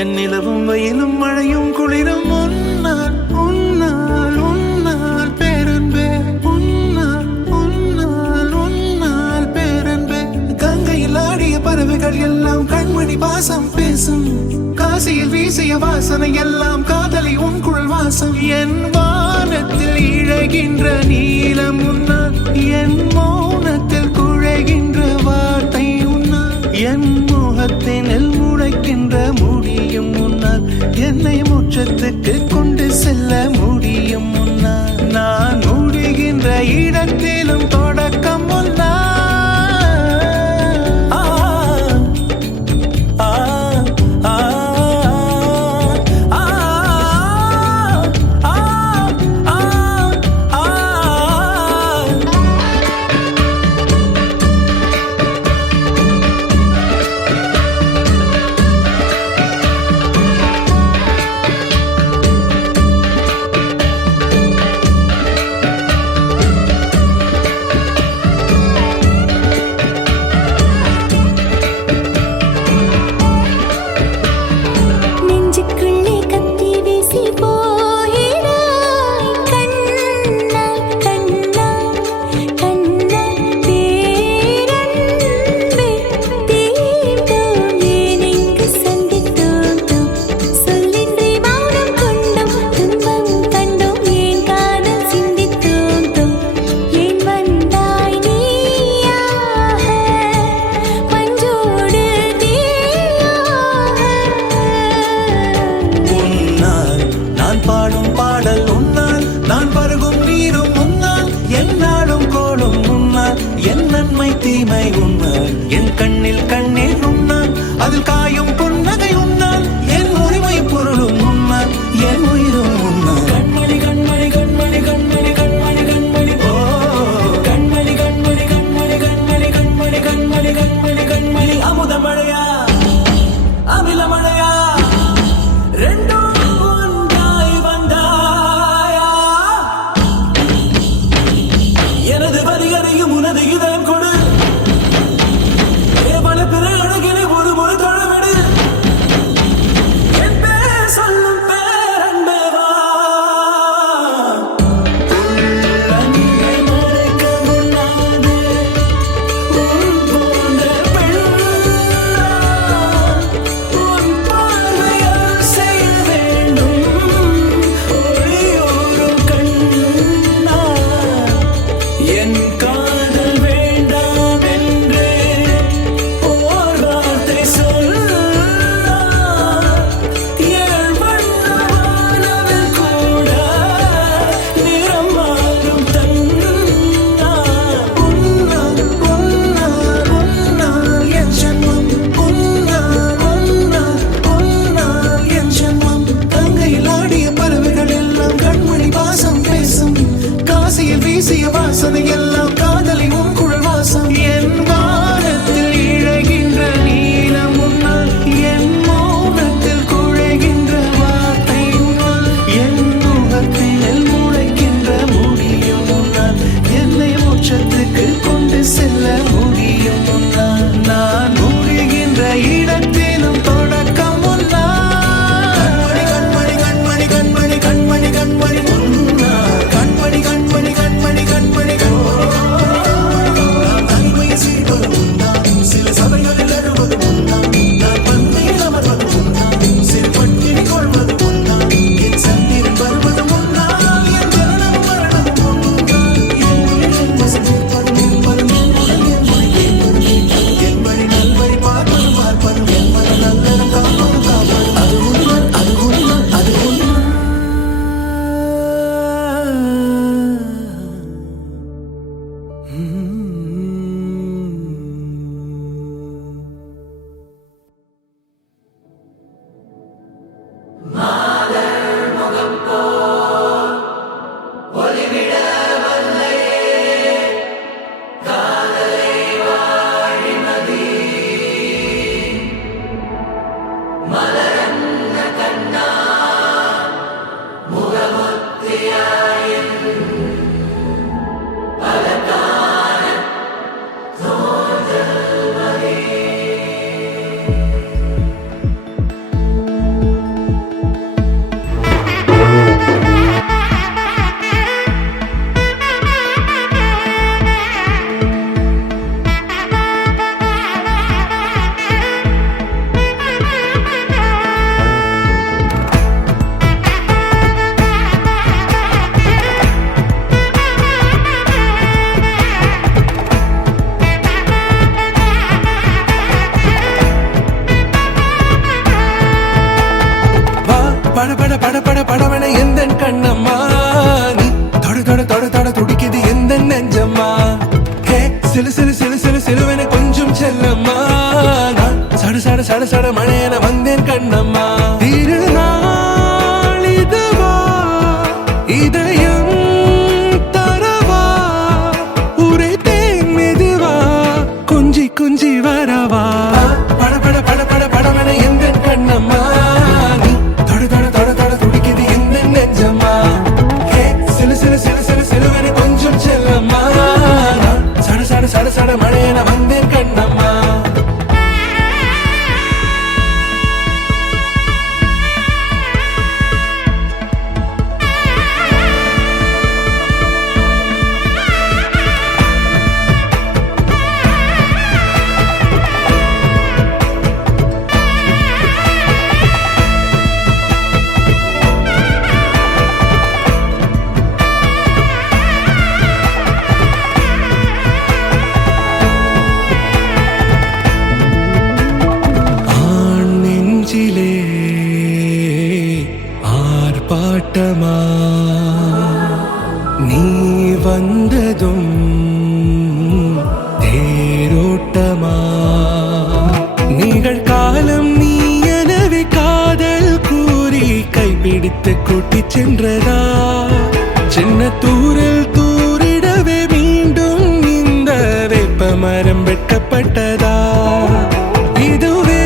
என் நிலவும் வெயிலும் மழையும் குளிரும் உன்னால் உன்னால் உன்னால் பேரன்பே உன்னால் உன்னால் உன்னால் பேரன்பே. கங்கையில் ஆடிய பறவைகள் எல்லாம் கண்மணி பாசம் பேசும். காசியில் வீசிய வாசனை எல்லாம் காதலி உன் குழல் வாசம். என் வானத்தில் இழகின்ற நீலம் உன்னால், என் மௌனத்தில் குழைகின்ற வார்த்தை உன்னால், என் முகத்தினில் முளைக்கின்ற முடியும் முன்னால், என்னை மோட்சத்துக்கு கொண்டு செல்ல முடியும் முன்னால். நான் முடிகின்ற இடத்திலும் தொடக்கம் முன்னால். தீமை உன்னால், என் கண்ணில் கண்ணீர் உன்னால், அதில் காயும் புன்னகை உன்னால், என் உரிமை பொருளும் உன்னால், என் உயிரும் உன்னால். கண்மணி கண்மணி கண்மணி கண்மணி கண்மணி கண்மணி ஓ கண்மணி கண்மணி கண்மணி கண்மணி கண்மணி கண்மணி கண்மணி கண்மணி. அமுத மழையா அமில மழையா ரெண்டும் ஒன்றாய் வந்தாயா, எனது வரிகளையும் உனது இதயம் கொடு. வீசிய வாசனை எல்லாம் காதலி உன் குழல் வாசம். என் வானத்தில் இழகின்ற நீலம் உன்னால், என் மௌனத்தில் குழைகின்ற வார்த்தை உன்னால், என் முகத்தில் முளைக்கின்ற முடியும் உன்னால், என்னை மோட்சத்துக்கு கொண்டு செல்ல முடியும் உன்னால். நான் முடிகின்ற இடத்திலும் தொடக்கம் உன்னால். கண்மணி கண்மணி கண்மணி கண்மணி கண்மணி உன்னால், கண்மணி கண்மணி கண்மணி கண்மணி நான் தனிமையை சீர்வது உன்னால், சில சபைகளில் அழுவது உன்னால், நான் பந்தையில் அமர்வது உன்னால், சிறு பட்டினி கொள்வது உன்னால், என் சந்திரன் வருவது உன்னால், என் ஜனனம் மரணம் உன்னால், என் உயிரின் வசதிப்பதும் இருப்பதும் என் உடல் என் மொழி என் வழி நல்வழி பார்ப்பதும் பார்ப்பதும் என் மன நல்லறம் காப்பதும் காப்பதும் அது உண்மை அது உண்மை அது உண்மை. பட பட பட பட படவன எந்த கண்ணம்மா நீ தொட தொட தொட தொட துடிக்குது எந்த நெஞ்சம்மா ஹே சிலு சிலு சிலு சிலு சிலுவன கொஞ்சம் செல்லம்மா நான் சட சட சட சட மழையன வந்தேன் கண்ணம்மா திருநாள் இதுவா இதயம் தரவா உரைத்தேன் மெதுவா கொஞ்சி கொஞ்சி வரவா பட பட பட பட படவன எந்த கண்ணம்மா நீ தொட தொட தொட தொட துடிக்குது எந்த நெஞ்சம்மா ஹே சிலு சிலு சிலு சிலு சிலுவன கொஞ்சம் செல்லம்மா நான் சட சட சட சட மழையன வந்தேன் கண்ணம்மா ஆர்ப்பாட்டமா நீ வந்ததும் தேரோட்டமா நிகழ்காலம் நீ எனவே காதல் கூறி கைப்பிடித்து கூட்டிச் சென்றதா சின்ன தூரல் தூரிடவே மீண்டும் இந்த வேப்ப மரம் வெட்டப்பட்டதா இதுவே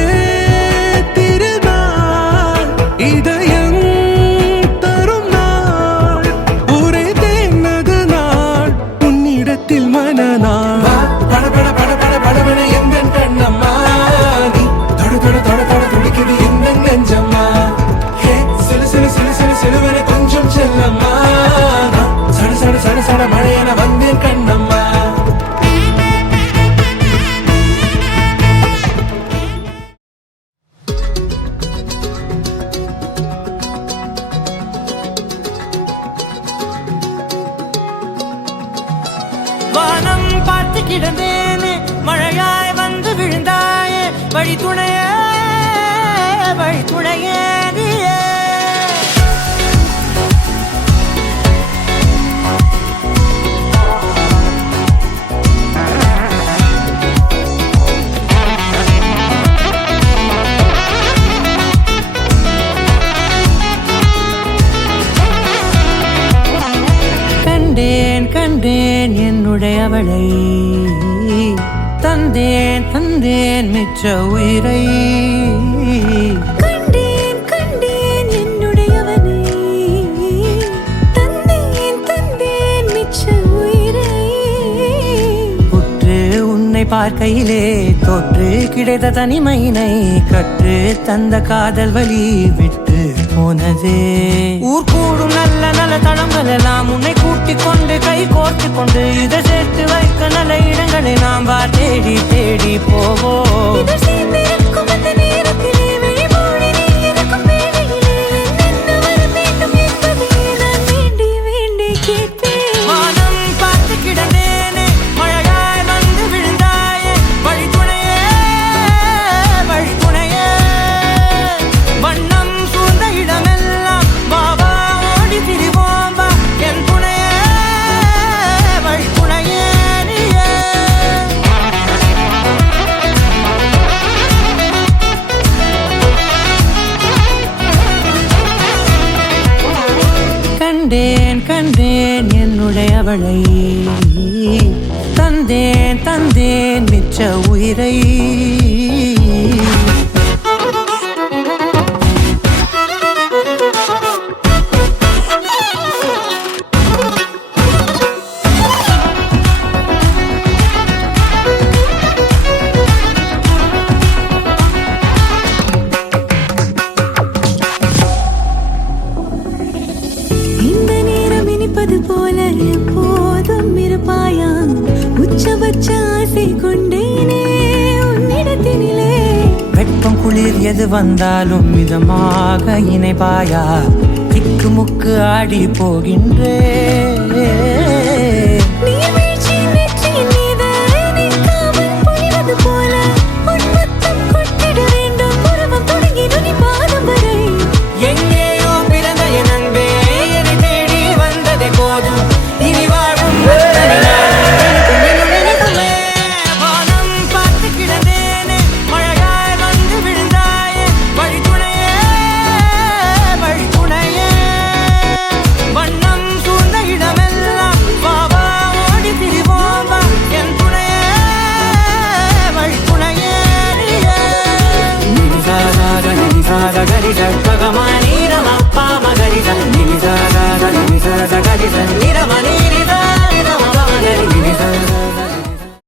திருநாள் இதயம் தரும் நாள் உரைத்தேனது நாள் உன்னிடத்தில் மனநாள் பட பட பட பட படவன எந்த கண்ணம்மா நீ தொட தொட தொட தொட துடிக்குது எந்த நெஞ்சம்மா ஹே சிலு சிலு சிலு சிலு சிலுவன கொஞ்சம் செல்லம்மா நான் சட சட சட சட மழையன வந்தேன் கண்ணம்மா வானம் பார்த்து கிடந்தேனே மழையாய் வந்து விழுந்தாயே வழி துணையே நீயே கண்டேன் கண்டேன் என்னுடையவளை தந்தேன் தந்தேன் மிச்ச உயிரை கண்டேன் கண்டேன் என்னுடையவனை தந்தேன் தந்தேன் மிச்ச உயிரை உற்று உன்னை பார்க்கையிலே தோற்று கிடைத்த தனிமையினை கற்று தந்த காதல் வழி விட்டு போனதே ஊர் கூடும் நல்ல நல்ல தளங்கள் எல்லாம் உன்னை கூட்டிக் கொண்டு கை கோர்த்து கொண்டு இதை சேர்த்து வைக்க நல்ல இடங்களை நாம் தேடி தேடி போவோம் இதழ் சேர்ந்திருக்கும் அந்த நேரத்திலே விழிமூடி நீ இருக்கும் வேளையிலே என்னென்ன வர வேண்டும் என்பதை நான் வேண்டி வேண்டி கேட்பேன் வானம் பார்த்து கிடந்தேனே மழையாய் வந்து விழுந்தாயே வழி துணையே வண்ணம் சூழ்ந்த இடமெல்லாம் பாபா ஓடி திரிவோம் வா என் துணையே வழி துணையே நீயே கண்டேன் கண்டேன் என்னுடையவளை தந்தேன் தந்தேன் மிச்ச உயிரை இந்த நேரம் இனிப்பது போல எப்போதும் இருப்பாயா உச்சபட்ச ஆசை கொண்டேனே உன்னிடத்தினிலே வெப்பம் குளிர் எது வந்தாலும் மிதமாக இணைப்பாயா திக்கு முக்கு ஆடி போகின்றே நீர்வீழ்ச்சியின் நெற்றியின் மீது நிற்காமல் பொழிவது போல உன் முத்தம் கொட்டிட வேண்டும் உருவம் தொடங்கி நுனி பாதம் வரை எங்கேயோ சகரிட